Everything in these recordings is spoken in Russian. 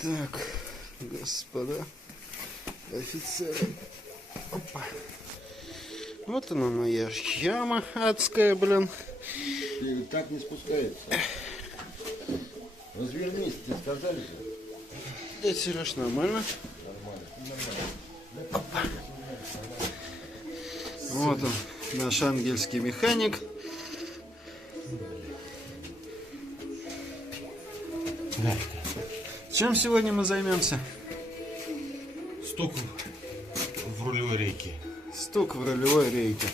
Так, господа офицеры. Опа. Вот она моя яма адская, блин. Ты так не спускается. Развернись, тебе сказали же. Да, Сереж, нормально. Нормально. Опа. Вот он, наш ангельский механик. Чем сегодня мы займемся? Стук в рулевой рейке. Стук в рулевой рейке.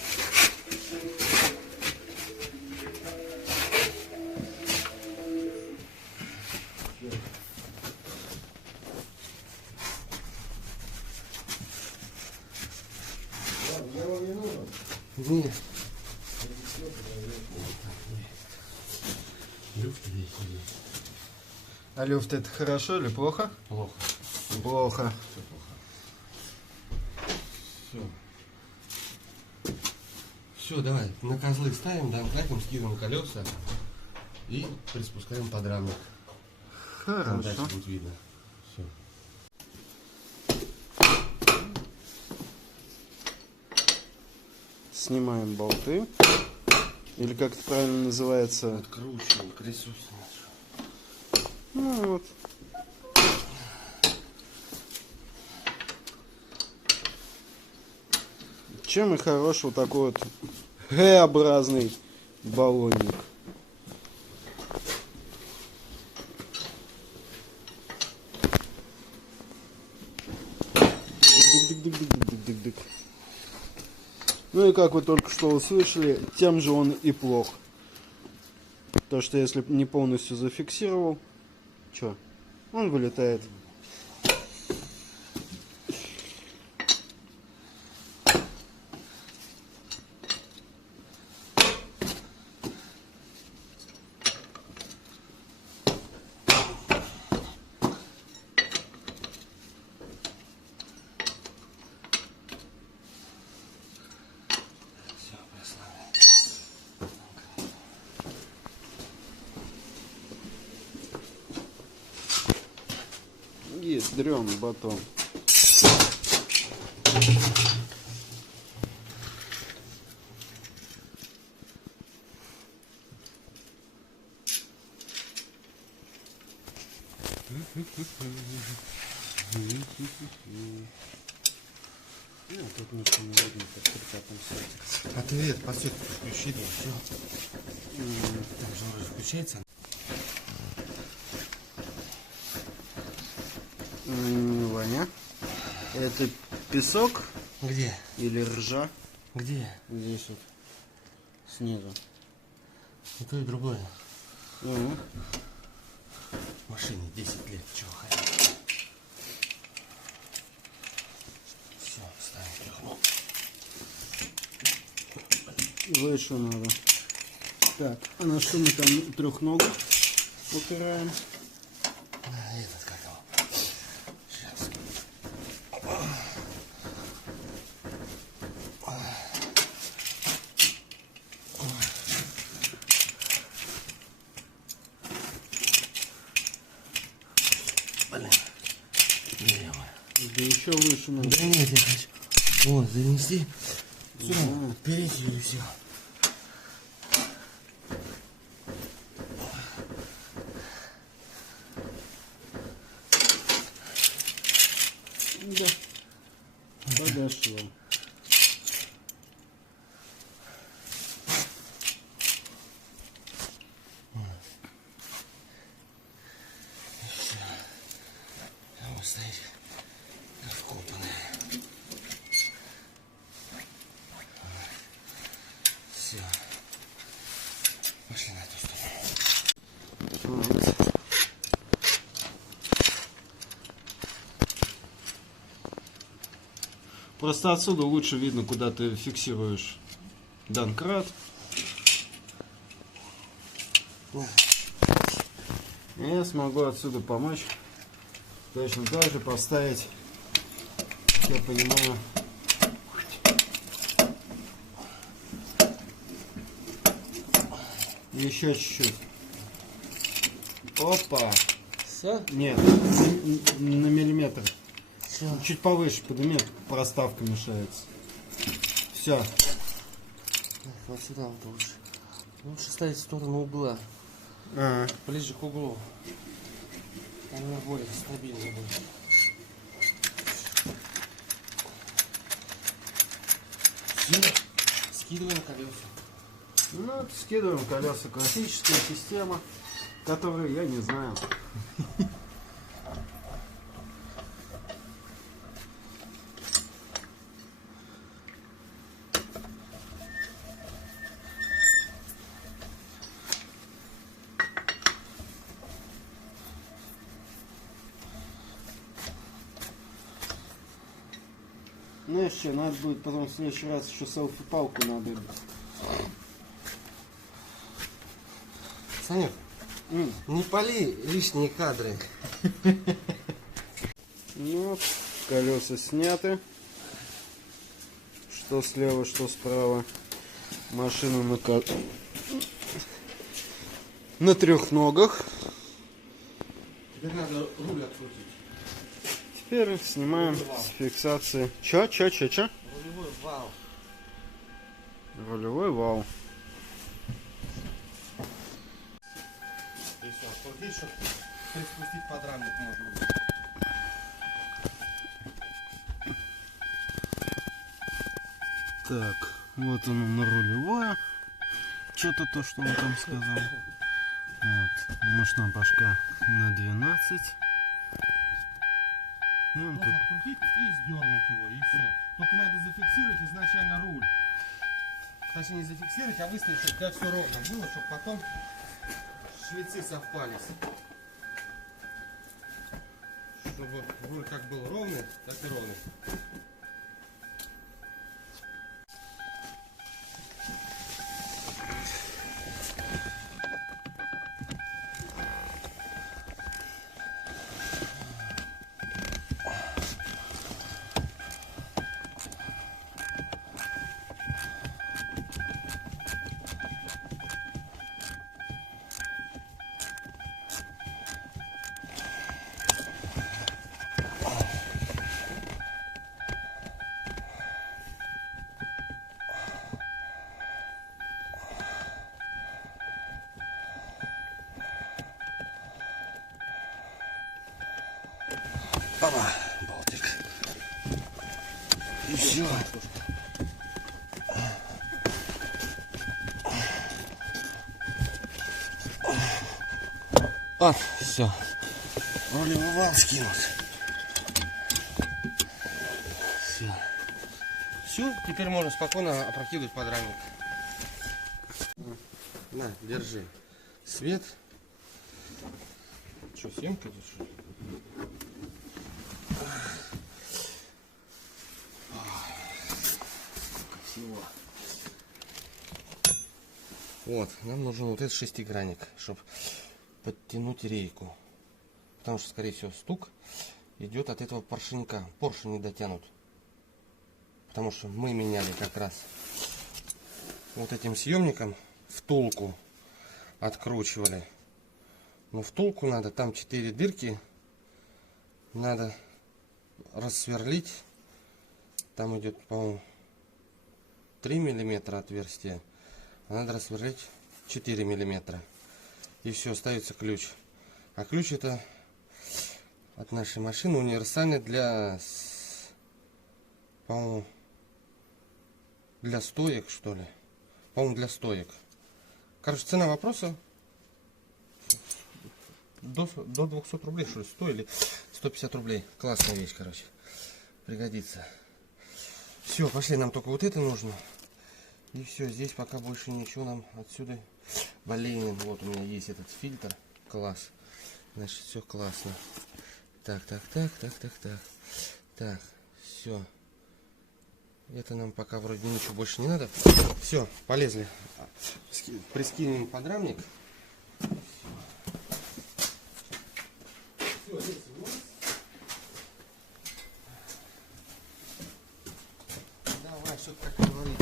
Нет. Люфт здесь есть. А люфт это хорошо или плохо? Плохо. Плохо. Все. Все, давай. На козлы ставим, домкратим, скидываем колеса и приспускаем подрамник. Там дальше Хорошо. будет видно. Все. Снимаем болты. Или как это правильно называется? Откручиваем колесо. Ну вот. Чем и хорош вот такой вот Г-образный баллонник. Дык-дык-дык-дык-дык-дык-дык. Ну и как вы только что услышали, тем же он и плох. То, что если не полностью зафиксировал, что, он вылетает. Все, прославляем. Ядрён батон. Ну, тут ничего не видно, как при таком свете. Ответ, подсветку включи, да, все. Там же вроде включается. Ваня, это песок Где? или ржа? Где? Здесь вот, снизу. И то, и другое. Угу. Машине 10 лет, чего хотел. Все, ставим трехног. Выше надо. Так, а на что мы там трехногу упираем? Этот как его? Сейчас. Блин. Дерево. Да еще выше надо. Да нет, я хочу. Вот, занести. Все, Ага. перейти и все. Да. Подошло. Вот стоит вкопанная. Все. Пошли на эту сторону. Вот. Просто отсюда лучше видно, куда ты фиксируешь донкрат. Я смогу отсюда помочь. Точно так же поставить, как я понимаю, еще чуть-чуть. Опа! Все? Нет, на миллиметр. Чуть повыше подними, проставка мешается. Все. Вот сюда вот лучше. Лучше ставить в сторону угла. Ближе к углу. Она более стабильно будет. Все. Скидываем колеса. Ну, скидываем колеса. Классическая система, которую я не знаю. Ну еще, надо будет потом в следующий раз еще селфи-палку надо. Санек, не пали лишние кадры. Ну вот, колеса сняты. Что слева, что справа. Машина на трех ногах. Теперь надо руль открутить. Теперь снимаем с фиксации. Чё? Рулевой вал. Рулевой вал. И все. Вот здесь, чтобы приспустить подрамник можно будет. Так, вот оно на рулевое. Что-то то, что он там сказал. Вот. Мощная башка на 12. И он Можно открутить и сдернуть его, и все. Только надо зафиксировать изначально руль. Точнее, не зафиксировать, а выставить, чтобы у тебя все ровно было, чтобы потом шлицы совпались. Чтобы руль как был ровный, так и ровный. Опа, болтик. И все. Вот, все. Рулевой вал скинут. Все. Все, теперь можно спокойно опрокидывать подрамник. На, держи. Свет. Что, съемка тут что? Вот, нам нужен вот этот шестигранник, чтобы подтянуть рейку. Потому что, скорее всего, стук идет от этого поршенька. Поршень не дотянут. Потому что мы меняли как раз вот этим съемником втулку откручивали. Но втулку надо, там 4 дырки. Надо рассверлить. Там идет, по-моему, 3 миллиметра отверстия. Надо рассверлить 4 миллиметра. И все, ставится ключ. А ключ это от нашей машины универсальный для, по-моему, для стоек, что ли. По-моему, для стоек. Короче, цена вопроса до 200 рублей, что ли, 100 или 150 рублей. Классная вещь, короче. Пригодится. Все, пошли, нам только вот это нужно. И все, здесь пока больше ничего нам отсюда. Блин, вот у меня есть этот фильтр. Класс. Значит, все классно. Так. Так, все. Это нам пока вроде ничего больше не надо. Все, полезли. Прискинем подрамник. Все, здесь у нас. Давай, что так говорить.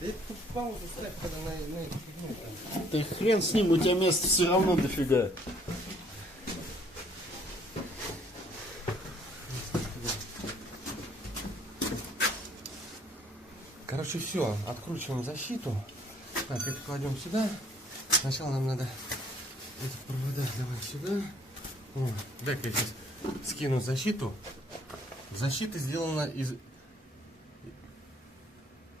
Ты тут паузу ставь, когда на эту фигню там. Да хрен с ним, у тебя места все равно дофига. Короче, все, откручиваем защиту. Так, это кладем сюда. Сначала нам надо эти провода давай сюда. О, дай-ка я сейчас скину защиту. Защита сделана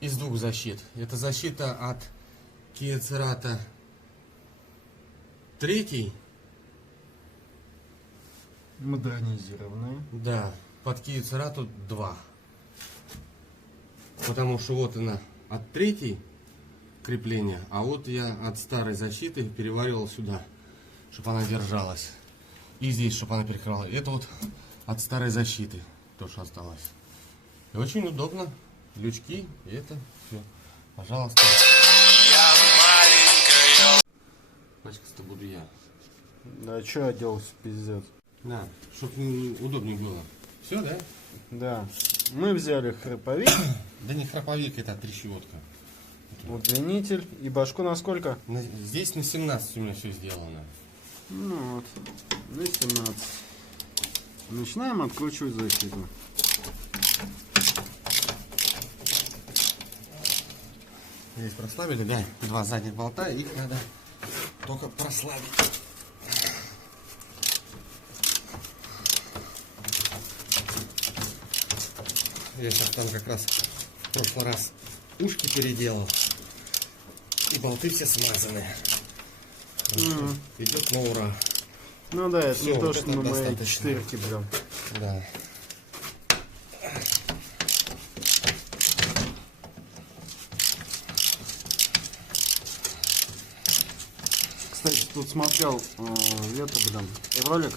из двух защит. Это защита от Kia Cerato 3. Модернизированные. Да, под Kia Cerato 2. Потому что вот она от 3 крепления, а вот я от старой защиты переваривал сюда, чтобы она держалась. И здесь, чтобы она перекрывала. Это вот от старой защиты, то, что осталось. И очень удобно. Лючки, и это все. Пожалуйста. Пачкаться-то буду я. Да что оделся, пиздец. Да, чтобы удобнее было. Все, да? Да. Мы взяли храповик, Да не храповик, это трещотка. удлинитель и башку на сколько? Здесь на 17 у меня все сделано. Ну вот, на 17. Начинаем откручивать защиту. Здесь прослабили, да, два задних болта, их надо только прослабить. Я сейчас там как раз в прошлый раз ушки переделал, и болты все смазаны. Идет на ура. Ну да, это Всё, не то, вот что это на моей достаточно. 4 прям. Да. Кстати, тут смотрел ролик,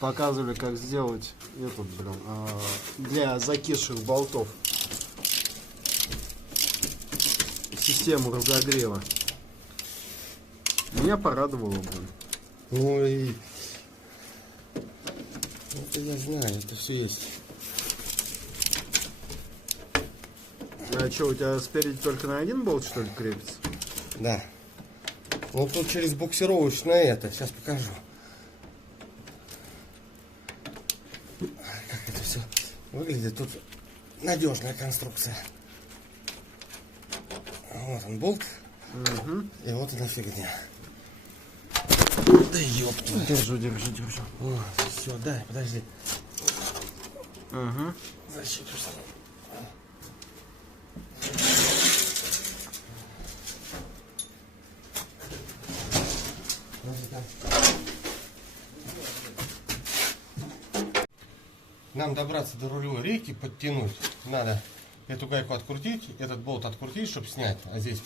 показывали, как сделать для закисших болтов систему разогрева. Меня порадовало, блин. Ой. Это я знаю, это все есть. А что, у тебя спереди только на один болт, что ли, крепится? Да. Ну тут через буксировочное это. Сейчас покажу. Как это все выглядит. Тут надежная конструкция. Вот он болт. Угу. И вот она фигня. Да ёпта. Держу. О, все, дай, подожди. Ага. Защиту сам. Нам добраться до рулевой рейки, подтянуть. Надо эту гайку открутить, этот болт открутить, чтобы снять. А здесь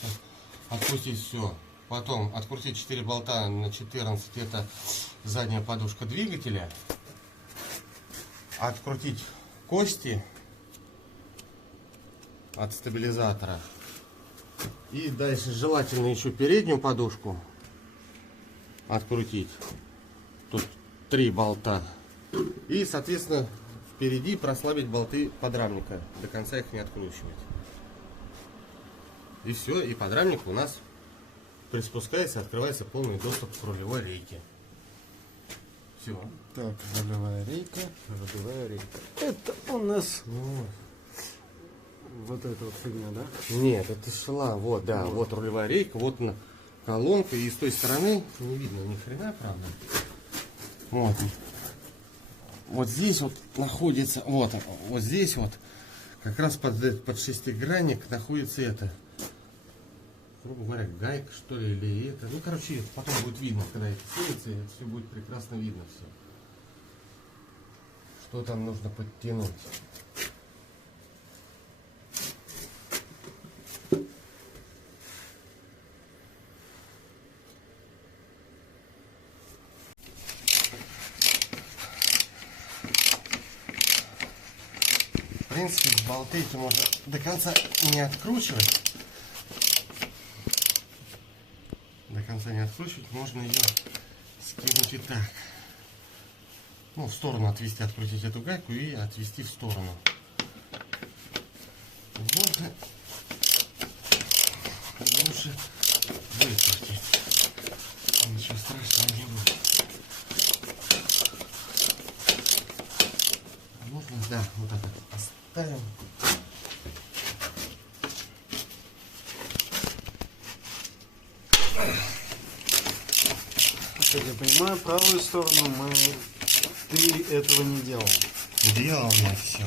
открутить все. Потом открутить 4 болта на 14. Это задняя подушка двигателя. Открутить кости от стабилизатора. И дальше желательно еще переднюю подушку открутить. Тут 3 болта. И, соответственно, впереди прослабить болты подрамника. До конца их не откручивать. И все, и подрамник у нас приспускается, открывается полный доступ к рулевой рейке. Все. Так, рулевая рейка. Это у нас вот эта вот фигня, да? Нет, это шла, вот, да, вот рулевая рейка, вот она, колонка, и с той стороны не видно ни хрена, правда. Вот. Вот здесь вот находится, вот здесь вот, как раз под шестигранник находится это, грубо говоря, гайка, что ли, или это. Ну, короче, это потом будет видно, когда это снимется, это все будет прекрасно видно все. Что там нужно подтянуть. В принципе, болты эти можно до конца не откручивать. До конца не откручивать, можно ее скинуть и так. Ну, в сторону отвести, открутить эту гайку и отвести в сторону. Можно лучше выкрутить. Ничего страшного не будет. Можно, да, вот так вот оставим. как я понимаю, правую сторону ты этого не делал. Делал я все.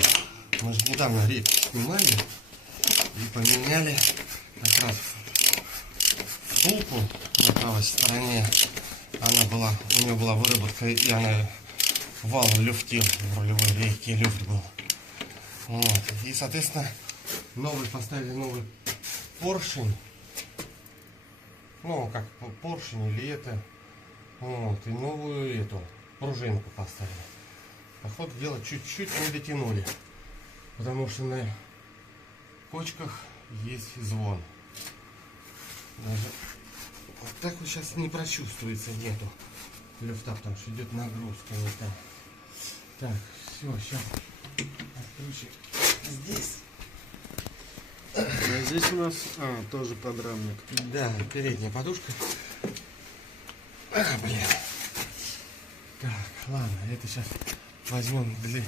Мы же недавно рейку снимали и поменяли как раз втулку на правой стороне. У нее была выработка, и она вал люфтил в рулевой рейке, люфт был. Вот. И, соответственно, поставили новый поршень. Ну, как поршень или это. Вот. И новую эту пружинку поставили. По ходу дела чуть-чуть не дотянули. Потому что на кочках есть звон. Даже вот так вот сейчас не прочувствуется, нету люфта, потому что идет нагрузка не там. Так, все, сейчас отключим здесь. А здесь у нас тоже подрамник. Да, передняя подушка. Блин. Так, ладно, это сейчас возьмем для...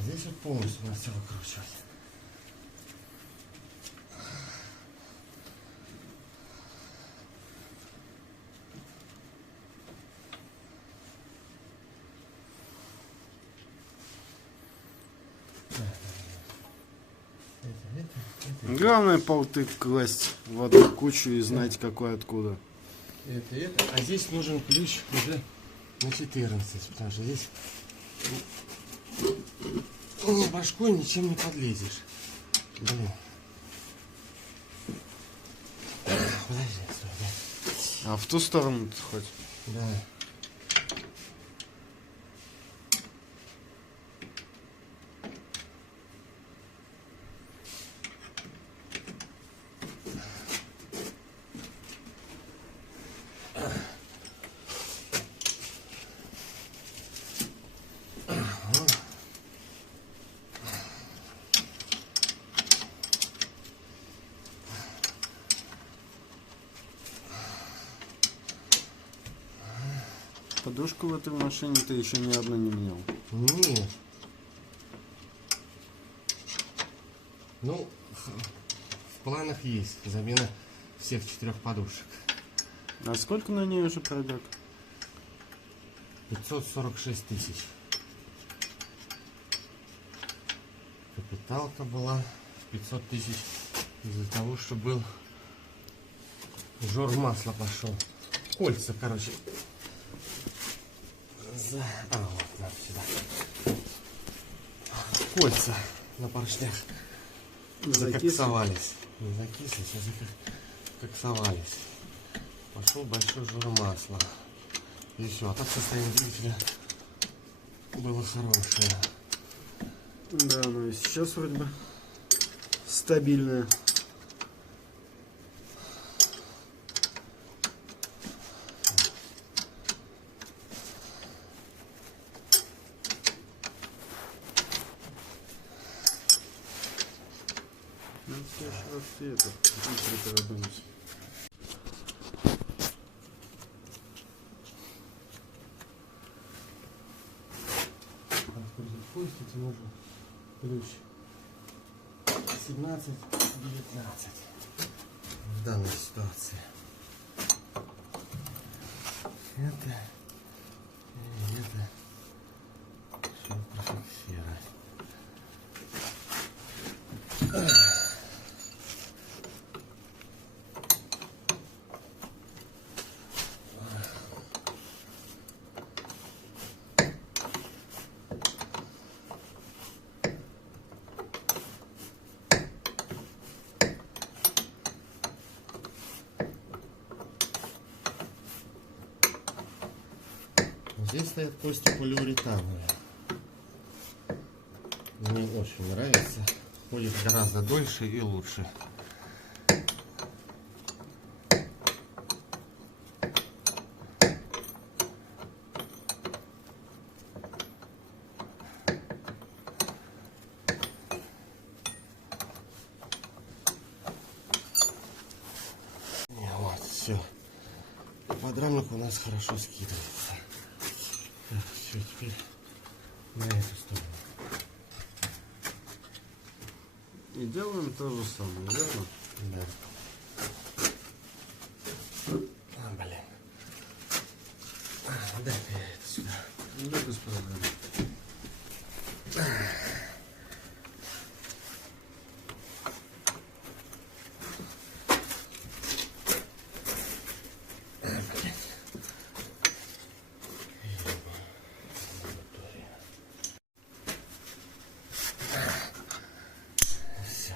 Здесь вот полностью надо все выкручивать. Главное болты класть в одну кучу и знать, какой откуда. Это. А здесь нужен ключ уже на 14, потому что здесь башкой ничем не подлезешь. Блин. Подожди, стой, да. А в ту сторону хоть? Да. Подушку в этой машине ты еще ни одну не менял. Нет. Ну, в планах есть замена всех 4 подушек. А сколько на ней уже пробег? 546 тысяч. Капиталка была 500 тысяч из-за того, что был жор масла пошел. Кольца, короче. Вот, надо сюда. Кольца на поршнях закоксовались. Не закисли, сейчас закоксовались. Пошел большой жор масла. И все. А так состояние двигателя было хорошее. Да, ну и сейчас вроде бы стабильная. Ну, в следующий раз и это приподнимемся. Пустить нужно ключ 17-19 в данной ситуации. Это и это все профиксировать. Здесь стоят кости полиуретановые. Мне очень нравится. Ходит гораздо дольше и лучше. подрамник у нас хорошо скидывается. Так, все, теперь на эту сторону. И делаем то же самое, верно? Да. А, блин. Дай-ка я это сюда. Да, без проблем. Все.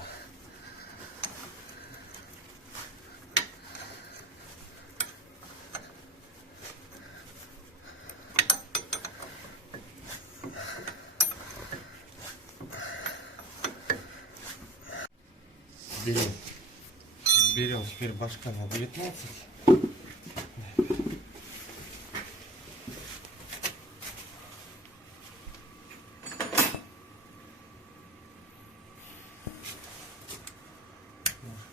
Берем теперь башка на 19.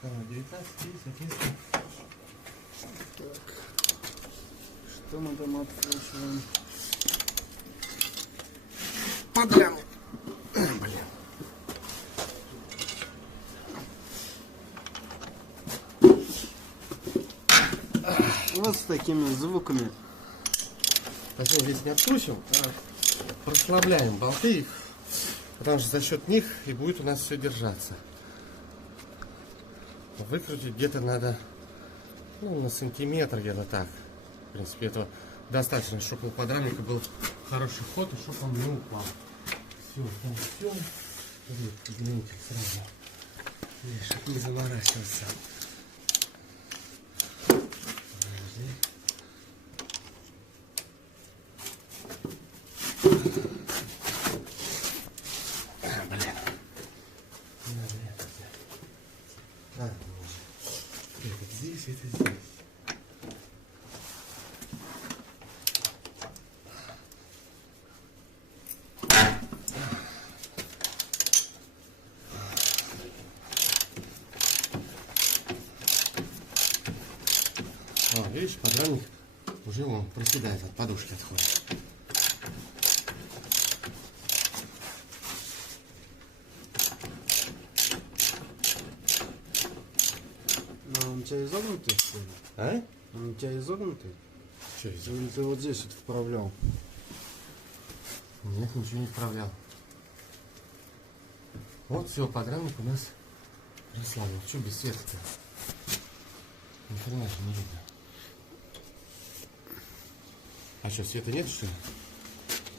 Башка на 19 и, соответственно, Так. Что мы там откручиваем? подрамник. Блин. Вот с такими звуками. Потом здесь не откручиваем, а прослабляем болты, потому что за счет них и будет у нас все держаться. Выкрутить где-то надо, ну, на сантиметр, где-то так. В принципе, этого достаточно, чтобы у подрамника был хороший ход и чтобы он не упал. Все, там все. Гляньте сразу. Чтобы не заморачиваться. Это здесь, это здесь. О, видишь, подрамник уже он проседает, от подушки отходит. А он у тебя изогнутый, что ли? А? Он у тебя изогнутый? Что это? Или ты вот здесь вот вправлял? Нет, ничего не вправлял. Вот все, подрамник у нас расслаблен. Что без света-то? Ни хрена же не видно. А что, света нет, что ли?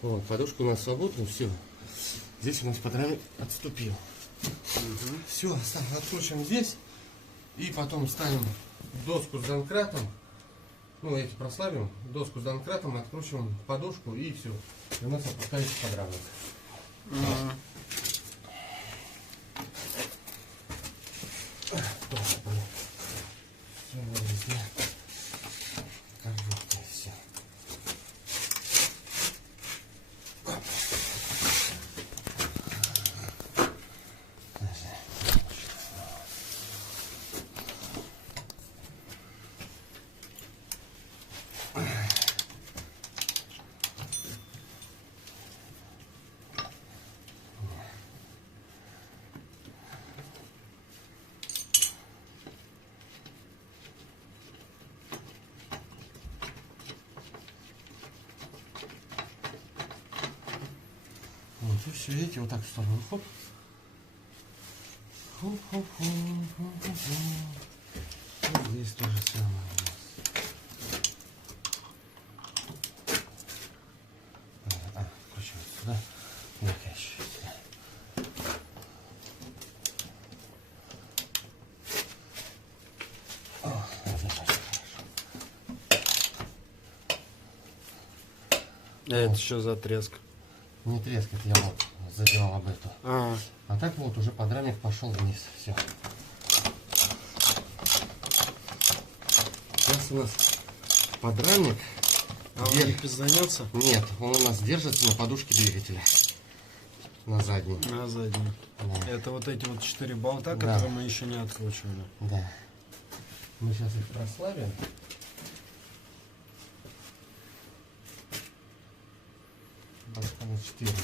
Вот, подушка у нас свободна, все. Здесь у нас подрамник отступил. Все, откручиваем здесь. И потом ставим доску с домкратом. Ну, эти прославим. Доску с домкратом, откручиваем подушку и все. И у нас опускается подрамник. Все, везде. Работает все. Вот, и все, видите, вот так в сторону. Хоп. Хоп-хоп-хоп. И здесь то же самое у нас. Включим сюда. Ну-ка еще сюда. О, хорошо. А это что за треск? Не трескает, я вот задевал об эту. А так вот уже подрамник пошел вниз. Все. Сейчас у нас подрамник. А он не пизданется? Нет, он у нас держится на подушке двигателя. На задней. На заднем. Да. Это вот эти вот 4 болта, Да. которые мы еще не откручивали. Да. Мы сейчас их прославим. на 14.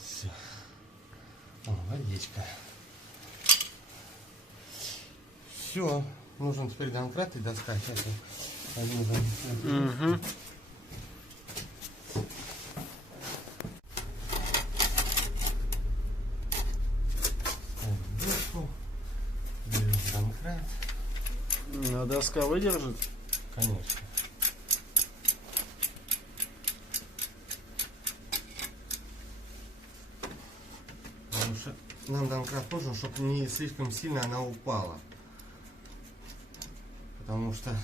Все. О, водичка. Все. Нужен теперь домкрат и доска. Сейчас я один Угу. доску. Берем домкрат. А доска выдержит? Конечно. Потому что нам домкрат нужен, чтобы не слишком сильно она упала. Потому что,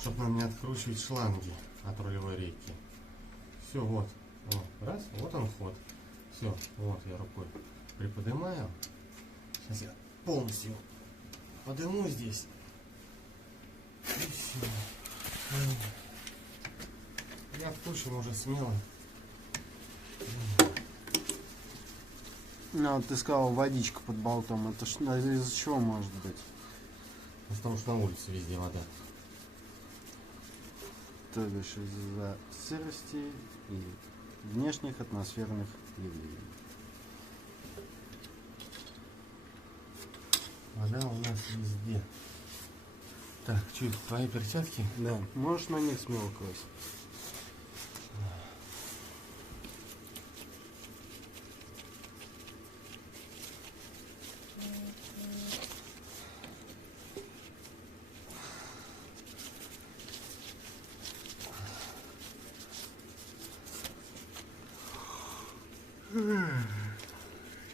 чтобы нам не откручивать шланги от рулевой рейки. Все, вот. Раз, вот он ход. Все, вот я рукой приподнимаю. Сейчас я полностью подниму здесь. И все. Я откручиваю уже смело. Ну, ты сказал, водичка под болтом. Это из-за чего может быть? Потому что на улице везде вода. То бишь из-за сырости и внешних атмосферных явлений. Вода у нас везде. Так, что это, твои перчатки? Да. Можешь на них смело класть.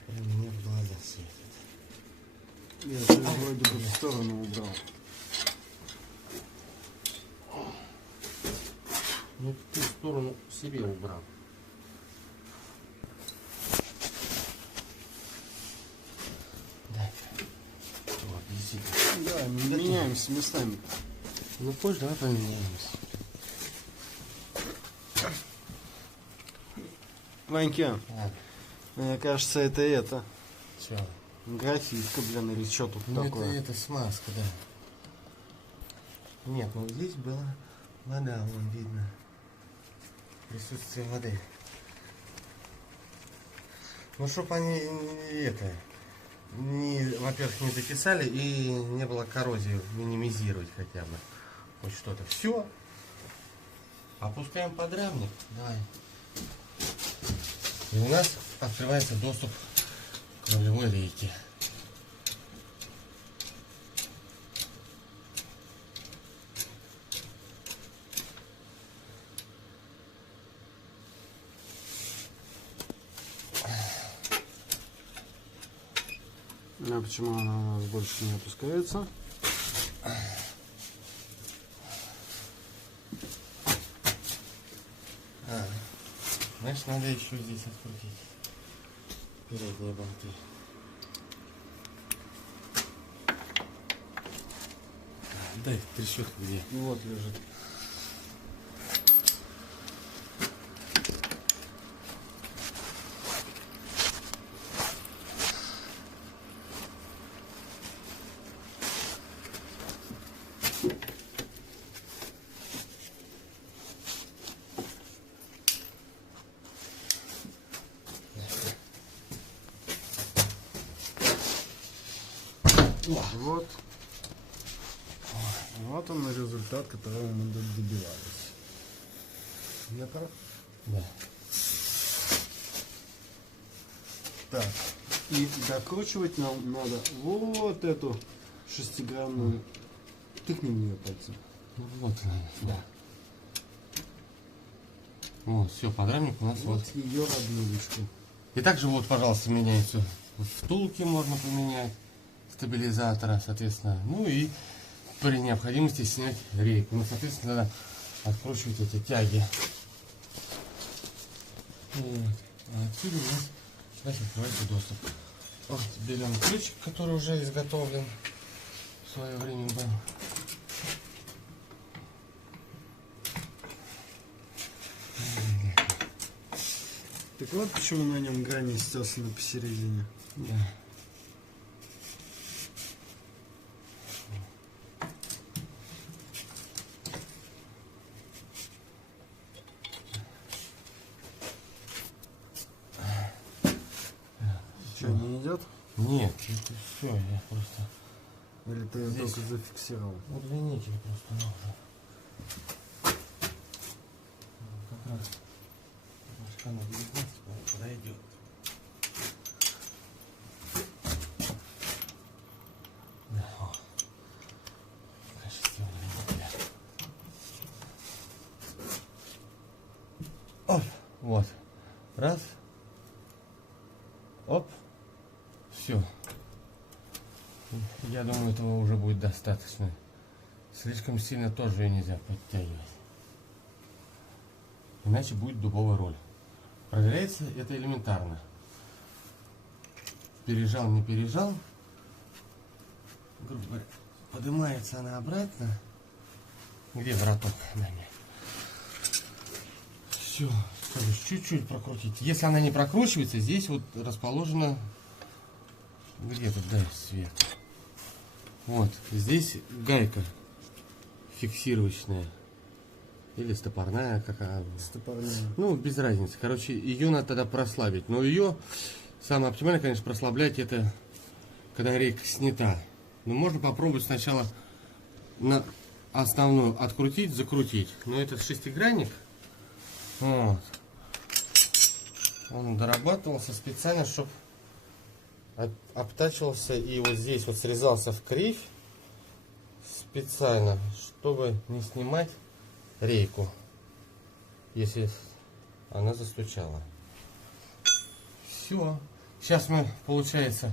Мне в глаза светит. Я же вроде бы в сторону убрал. Ну ты в сторону себе убрал. Дай. Вот, действительно. Да, меняемся местами. Ну позже давай поменяемся. Ванька, Ладно. мне кажется, это Все. графитка, блин, или что тут Ну такое? это смазка, да. Нет, ну здесь была вода, вон видно. Присутствие воды. Ну чтоб они во-первых, не записали и не было коррозии, минимизировать хотя бы. Хоть что-то. Все. Опускаем подрамник. Давай. И у нас открывается доступ к рулевой рейке. А почему она у нас больше не опускается? Знаешь, надо еще здесь открутить передние болты. Дай трещотку где. Ну вот лежит. Вот. Вот он результат, которого мы добивались. Я прав? Да. Так. И докручивать нам надо вот эту шестигранную. Тыкни в нее пальцем. Ну, вот она. Да. Вот, все, подрамник у нас Вот вот. ее роднулечку. И также вот, пожалуйста, меняется. Втулки можно поменять, стабилизатора, соответственно. Ну и при необходимости снять рейку. Ну, соответственно, надо откручивать эти тяги. Вот. А отсюда у нас сейчас открывается доступ. Вот, берем ключик, который уже изготовлен в свое время был. Так вот почему на нем грани стесаны посередине. Да. Что, не идет? Нет, это все, я просто... Или ты ее Здесь. только зафиксировал? Удлинитель просто нужен. Как раз башка на 19 подойдет. Да, о. Качество удлинителя. Оп, вот. Раз. Оп. Все. Я думаю, этого уже будет достаточно. Слишком сильно тоже ее нельзя подтягивать. Иначе будет дубовая роль. Проверяется это элементарно. Пережал, не пережал. Грубо говоря, поднимается она обратно. Где враток? Все. Чуть-чуть прокрутить. Если она не прокручивается, здесь вот расположена... Где тут, дай свет. Вот, здесь гайка фиксировочная. Или стопорная, какая. Стопорная. Ну, без разницы. Короче, ее надо тогда прослабить. Но ее самое оптимальное, конечно, прослаблять это, когда рейка снята. Но можно попробовать сначала на основную открутить, закрутить. Но этот шестигранник, вот, он дорабатывался специально, чтобы обтачивался и вот здесь вот срезался в кривь специально, чтобы не снимать рейку, если она застучала. Все. Сейчас мы, получается,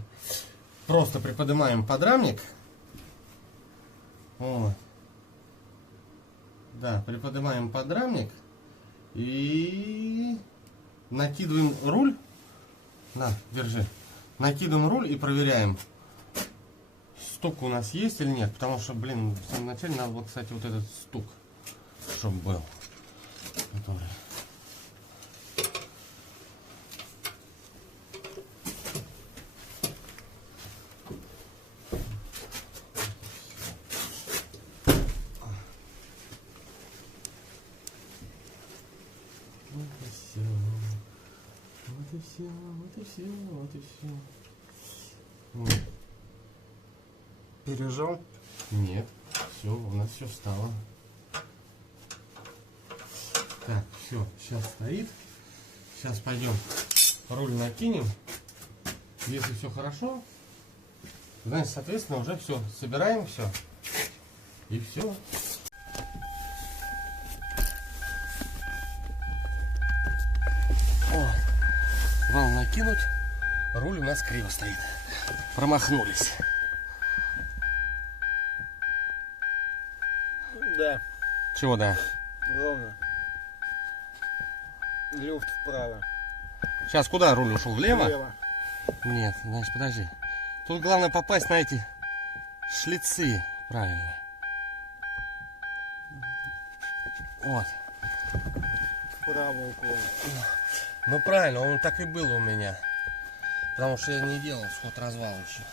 просто приподнимаем подрамник. Вот. Да, приподнимаем подрамник и накидываем руль. На, держи. Накидываем руль и проверяем, стук у нас есть или нет. Потому что, блин, в самом начале надо было, кстати, вот этот стук, чтобы был. Который... Вот и все, вот и все, вот и все. Вот. Пережал? Нет, все, у нас все встало. Так, все, сейчас стоит. Сейчас пойдем руль накинем. Если все хорошо, значит, соответственно, уже все, собираем все. И все. Вал накинут, руль у нас криво стоит. Промахнулись. Да, Чего да? ровно. Люфт вправо. Сейчас куда руль ушел? Влево? Влево. Нет, значит, подожди. Тут главное попасть на эти шлицы. Правильно. Вот. Вправо уклон. Ну правильно, он так и был у меня. Потому что я не делал сход-развал еще.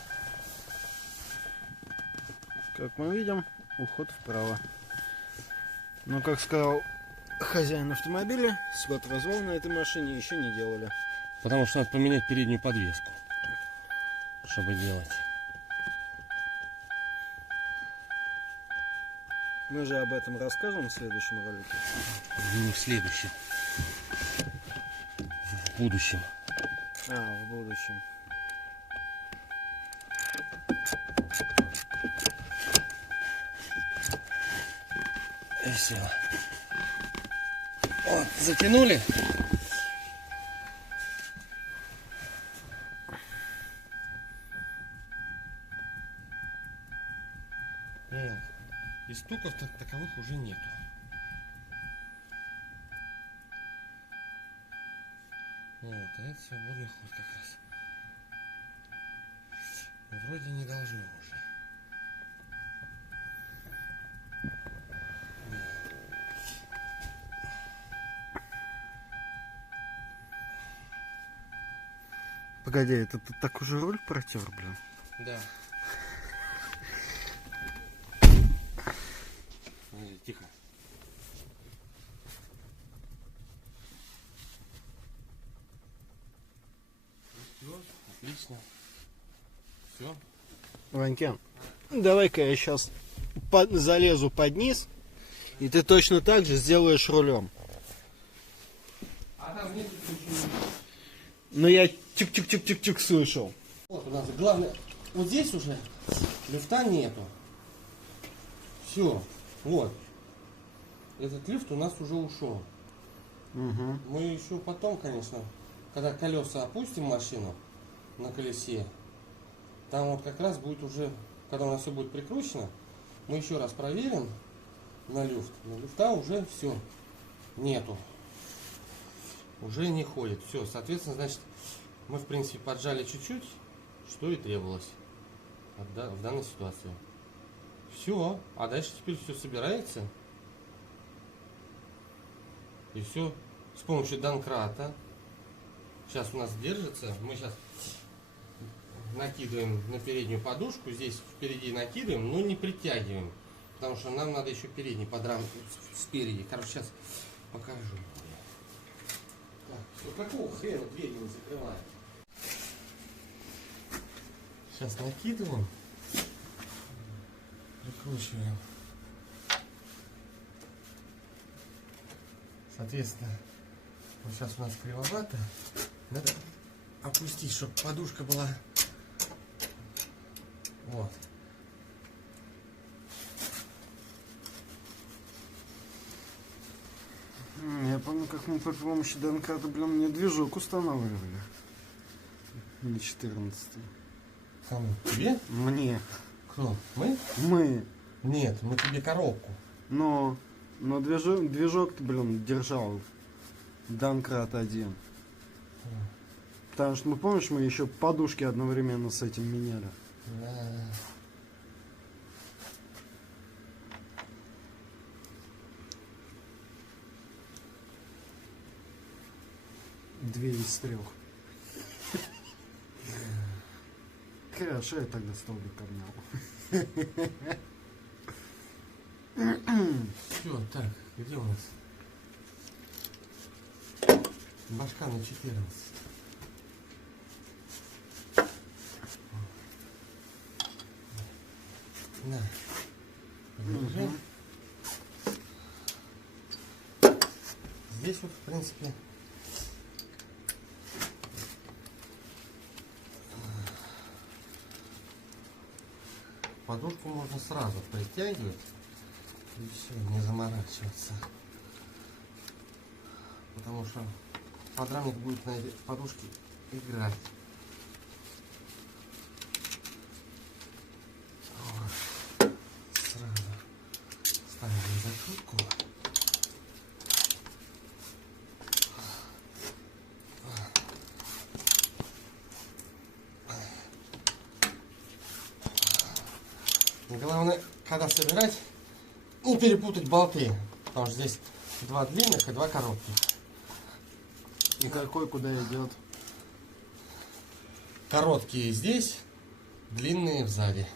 Как мы видим, уход вправо. Но, как сказал хозяин автомобиля, сход-развал на этой машине еще не делали. Потому что надо поменять переднюю подвеску, чтобы делать. Мы же об этом расскажем в следующем ролике. Не в следующем. В будущем. В будущем. И все. Вот, затянули. Вот. И стуков таковых уже нету. Вот, а это свободный ход как раз. Вроде не должно уже. Погоди, это ты так уже руль протер, блин? Да. Подожди, тихо. Все, отлично. Все. Ванька, давай-ка я сейчас залезу под низ, и ты точно так же сделаешь рулем. А там нет ничего. Но я тюк-тюк-тюк-тюк-тюк слышал. Вот у нас главное, вот здесь уже люфта нету. Все, вот. Этот люфт у нас уже ушел. Угу. Мы еще потом, конечно, когда колеса опустим машину на колесе, там вот как раз будет уже, когда у нас все будет прикручено, мы еще раз проверим на люфт. Но люфта уже все нету. Уже не ходит. Все, соответственно, значит, мы в принципе поджали чуть-чуть, что и требовалось в данной ситуации. Все, а дальше теперь все собирается. И все с помощью домкрата. Сейчас у нас держится. Мы сейчас накидываем на переднюю подушку. Здесь впереди накидываем, но не притягиваем. Потому что нам надо еще передний подрамник спереди. Короче, сейчас покажу. Так, все, какого хрена дверь не закрывает? Сейчас накидываем. Прикручиваем. Соответственно, вот сейчас у нас кривовато. Надо опустить, чтобы подушка была. Вот. Я помню, как мы при помощи домкрата, блин, мне движок устанавливали. На 14. Кому? Тебе? Мне. Кто? Мы? Мы. Нет, мы тебе коробку. Но движок, блин, держал домкрат один. Потому что мы, помнишь, мы еще подушки одновременно с этим меняли. Да. Две из 3. Хорошо, я тогда столбик обнял. Все, так, где у нас? Башка на 14. На. Подержи. Здесь вот, в принципе, подушку можно сразу притягивать и все, не заморачиваться. Потому что подрамник будет на этой подушке играть. Вот. Сразу ставим закрутку. Главное, когда собирать, не перепутать болты, потому что здесь 2 длинных и 2 коротких. И какой куда идет? Короткие здесь, длинные сзади.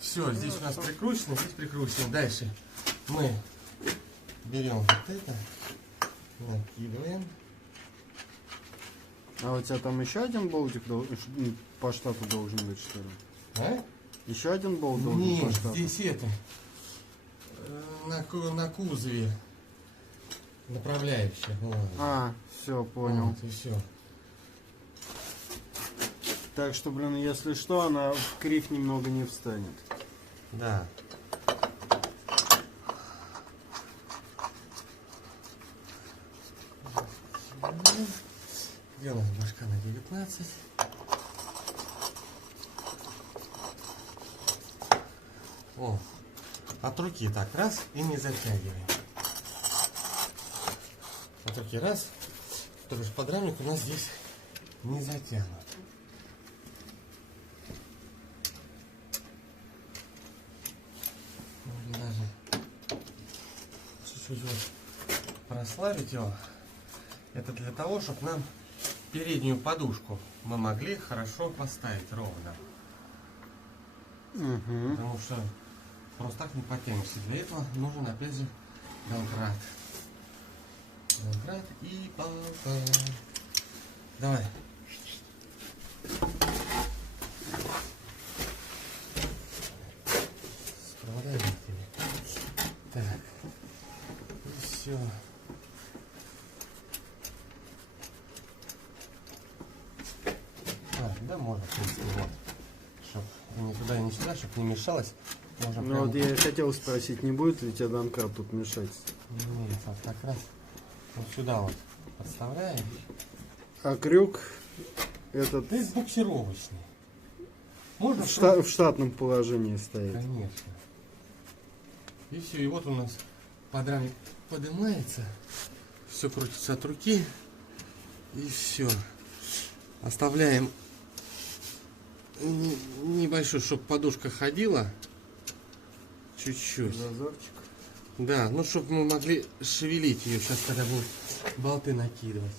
Все, здесь у нас прикручено, здесь прикручено. Дальше мы берем вот это, накидываем. А у тебя там еще один болтик по штату должен быть, что ли? А? Еще один болт должен Нет, по штату? здесь это, на кузове направляющая. Вот. А, все, понял. Вот, и все. Так что, блин, если что, она в кривь немного не встанет. Да. Где у нас башка на 19? О, от руки так, раз, и не затягиваем. От руки раз, то есть подрамник у нас здесь не затянут. Можно даже чуть-чуть вот прослабить его. Это для того, чтобы нам переднюю подушку мы могли хорошо поставить ровно. Потому что просто так не потянешься. Для этого нужен опять же домкрат. Домкрат и болта. Давай. Складывай тебе. Так. И все. Да, можно, в принципе, вот. Чтоб ни туда, ни сюда, чтобы не мешалось. Можно Ну прямо... вот я и хотел спросить, не будет ли тебе домкрат тут мешать? Нет, вот как раз вот сюда вот подставляем. А крюк этот Да, это буксировочный. Можно в штатном положении стоит. Конечно. И все, и вот у нас подрамник поднимается, все крутится от руки, и все. Оставляем небольшой, чтобы подушка ходила, чуть-чуть. Зазорчик. Да, ну чтобы мы могли шевелить ее сейчас, когда будем болты накидывать.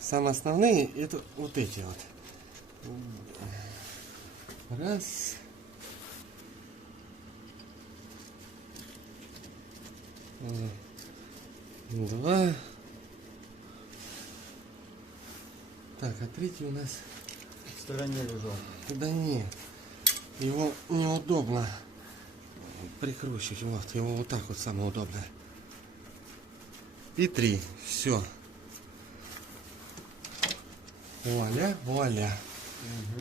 Самые основные это вот эти вот. Раз. Два. Так, а третий у нас В стороне лежал. да нет. Его неудобно прикручивать. Вот, его вот так вот самое удобное. И 3. Все. Вуаля, вуаля.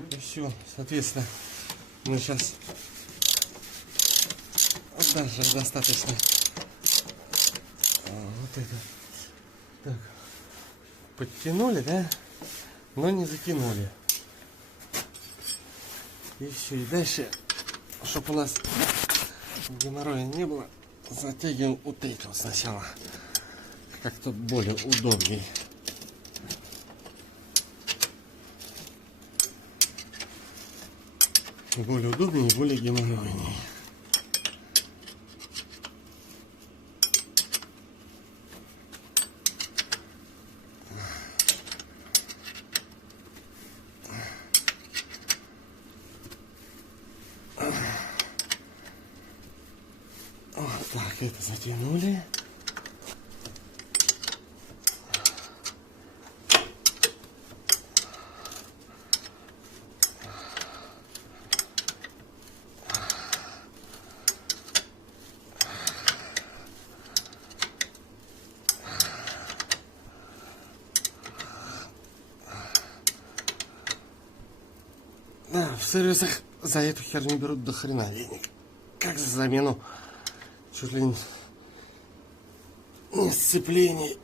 И все. Соответственно, мы сейчас даже достаточно вот это. Так. Подтянули, да? Но не затянули. И все. И дальше, чтобы у нас геморроя не было, затягиваем вот эти вот сначала. Как-то более удобней. Более удобнее и более геморройнее. Вот так, это затянули. Да, в сервисах за эту херню берут до хрена денег. Как за замену чуть ли не сцеплений,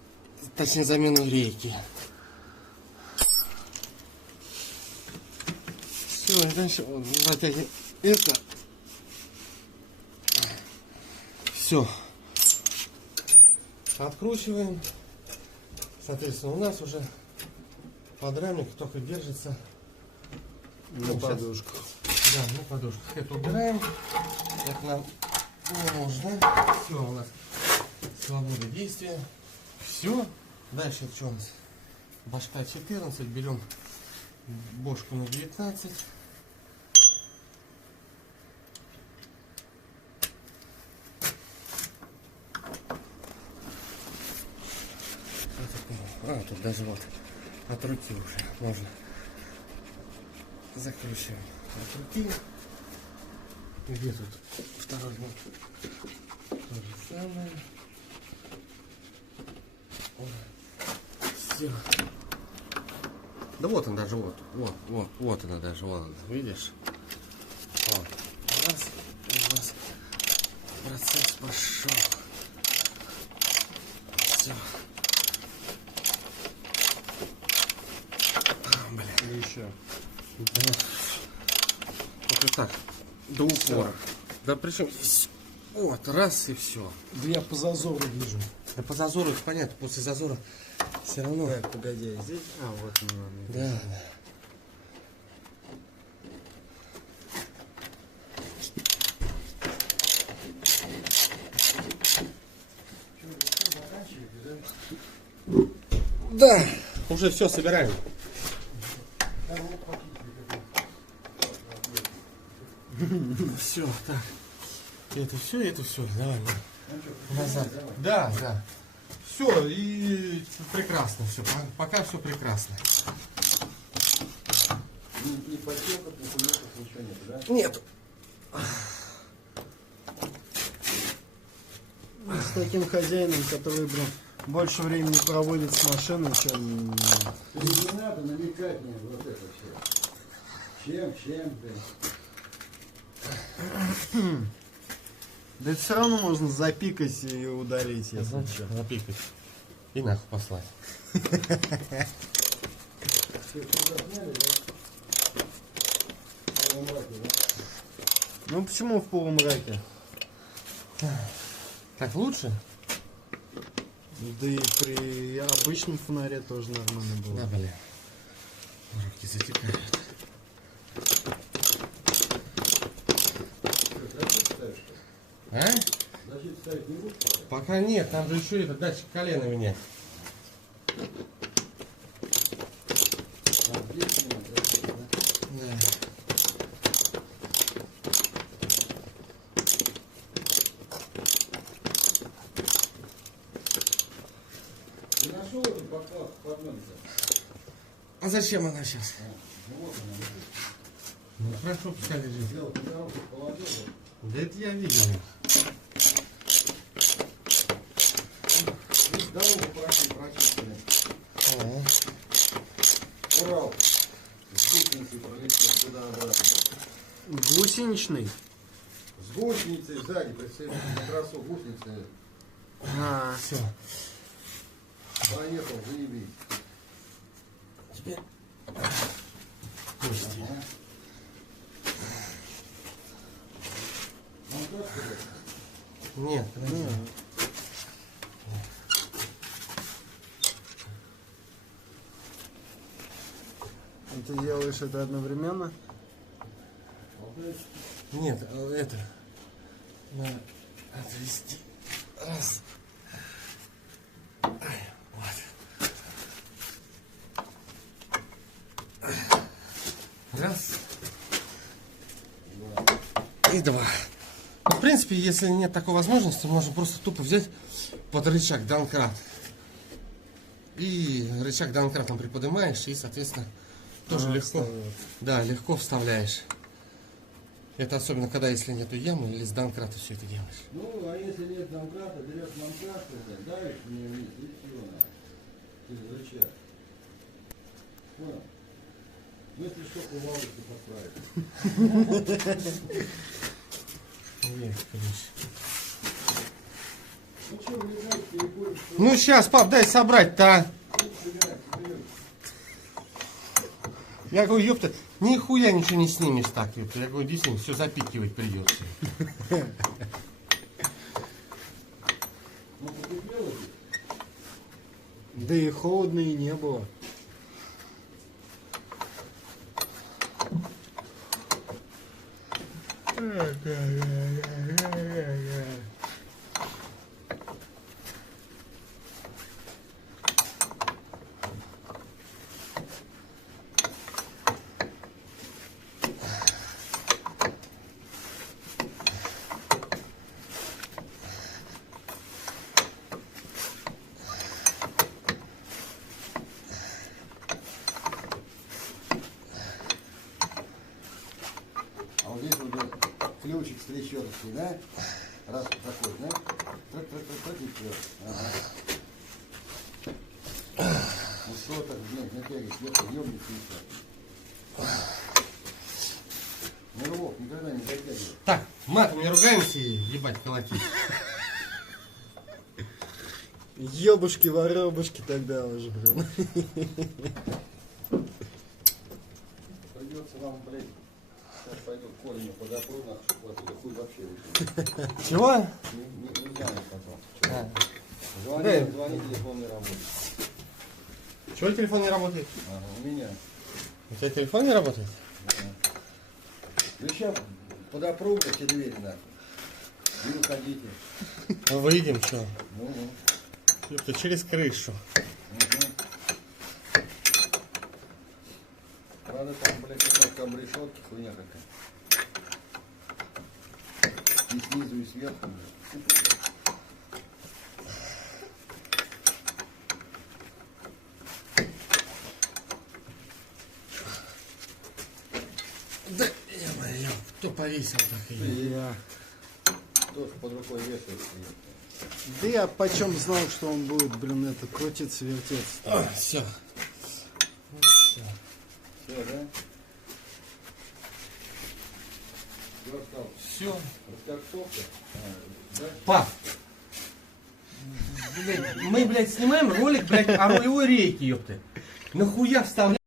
точнее замену рейки. Все, и дальше вот, затягиваем это. Все. Откручиваем. Соответственно, у нас уже подрамник только держится На подушку. Да, на подушку. Это убираем. Это нам не нужно. Все, у нас свобода действия. Все. Дальше что у нас? Башка 14. Берем бошку на 19. А, тут даже вот от руки уже можно. Закручиваем от руки. Где тут второй вот? То же самое. Все. Да вот он даже вот она даже, вот, видишь? Вот. Раз, у нас процесс пошел. Все. И еще. Да. Только так, до упора. Да причем здесь вот, раз и все. Да я по зазору вижу. Да по зазору, это понятно, после зазора все равно. Так, погоди, здесь. А, вот он. Да, да. Да, уже все собираем. Все, так. Это все. Давай, назад. Да, да. Все, и прекрасно все. Пока все прекрасно. Ни потеков, ни хуёков, ничего нет, да? Нет. С таким хозяином, который, блин, больше времени проводит с машиной, чем... Не надо намекать мне вот это все. Чем, блин. Да это все равно можно запикать и удалить, если что. Запикать. И нахуй послать. Ну почему в полумраке? Так лучше? Да и при обычном фонаре тоже нормально было. Да, блин. Руки затекают. А? Значит, ставить не будешь? Пока нет, там же еще этот датчик колена менять. Да. Ты нашел эту подкладку под ноги-то? А зачем она сейчас? Ну вот она лежит. Ну хорошо, пускай лежит. Сделал по дороге, положил. Да это я видел. И дорогу прочистили. Ага. Урал. С гусеницей пролетел туда-обратно. Гусеничный? С гусеницей сзади, представь, на трассу гусеницы. А, Все. Поехал, заебись. Теперь. Пусти. Ага. Ну, как сказать? Нет, подожди. и ты делаешь это одновременно? Нет, это. Надо отвести. Раз. Ай, вот. Раз. И два. Ну, в принципе, если нет такой возможности, можно просто тупо взять под рычаг домкрат. И рычаг домкратом приподнимаешь и, соответственно, тоже легко. Да, легко вставляешь. Это особенно, когда если нету ямы или с домкрата все это делаешь. Ну, а если нет домкрата, берешь домкрат, давишь мне вниз, и все, на. Через рычаг. Понял? Ну, если что, кувалду ты подправишь. Есть, конечно. Ну, что, влезай, переходишь, что Ну, сейчас, пап, дай собрать-то, а. собирать, соберешь. Я говорю, ёпта, нихуя ничего не снимешь так, ёпта. Я говорю, действительно, все запикивать придется. Ну, потеплело здесь? Да и холодно и не было. А вот здесь вот ключик с трещоточкой, да? Раз вот такой, да? Трак-трак-трак-трак и все. Ага. Ну что так, блин, натягивай, сверху, ёбнется и все. Нервов никогда не дотягивай. Так, матом не ругаемся и ебать колотить. Ёбушки-воробушки тогда уже, блин. Придется вам, блядь, сейчас пойду корень подопру, нахуй, чтобы оттуда хуй вообще выкинуть. Чего? Не знаю потом. А. Звони, телефон не работает. Чего телефон не работает? Ага, у меня. У тебя телефон не работает? Ну сейчас подопру эти двери, нахуй. И выходите. Ну выйдем, что? Ну, Ёпта, через крышу. угу. Надо там, блядь, как обрешетки, хуйня какая. И снизу, и сверху, блядь. Да, ё-моё, кто повесил так ее? Я. Тоже под рукой вешает. Да я почем знал, что он будет, блин, это крутиться, вертеться. Все. Все, да? Что осталось? Все. Раскорцовка? Да? Пап, блядь, мы, блядь, снимаем ролик, блядь, о рулевой рейке, ёпты. Нахуя вставлять?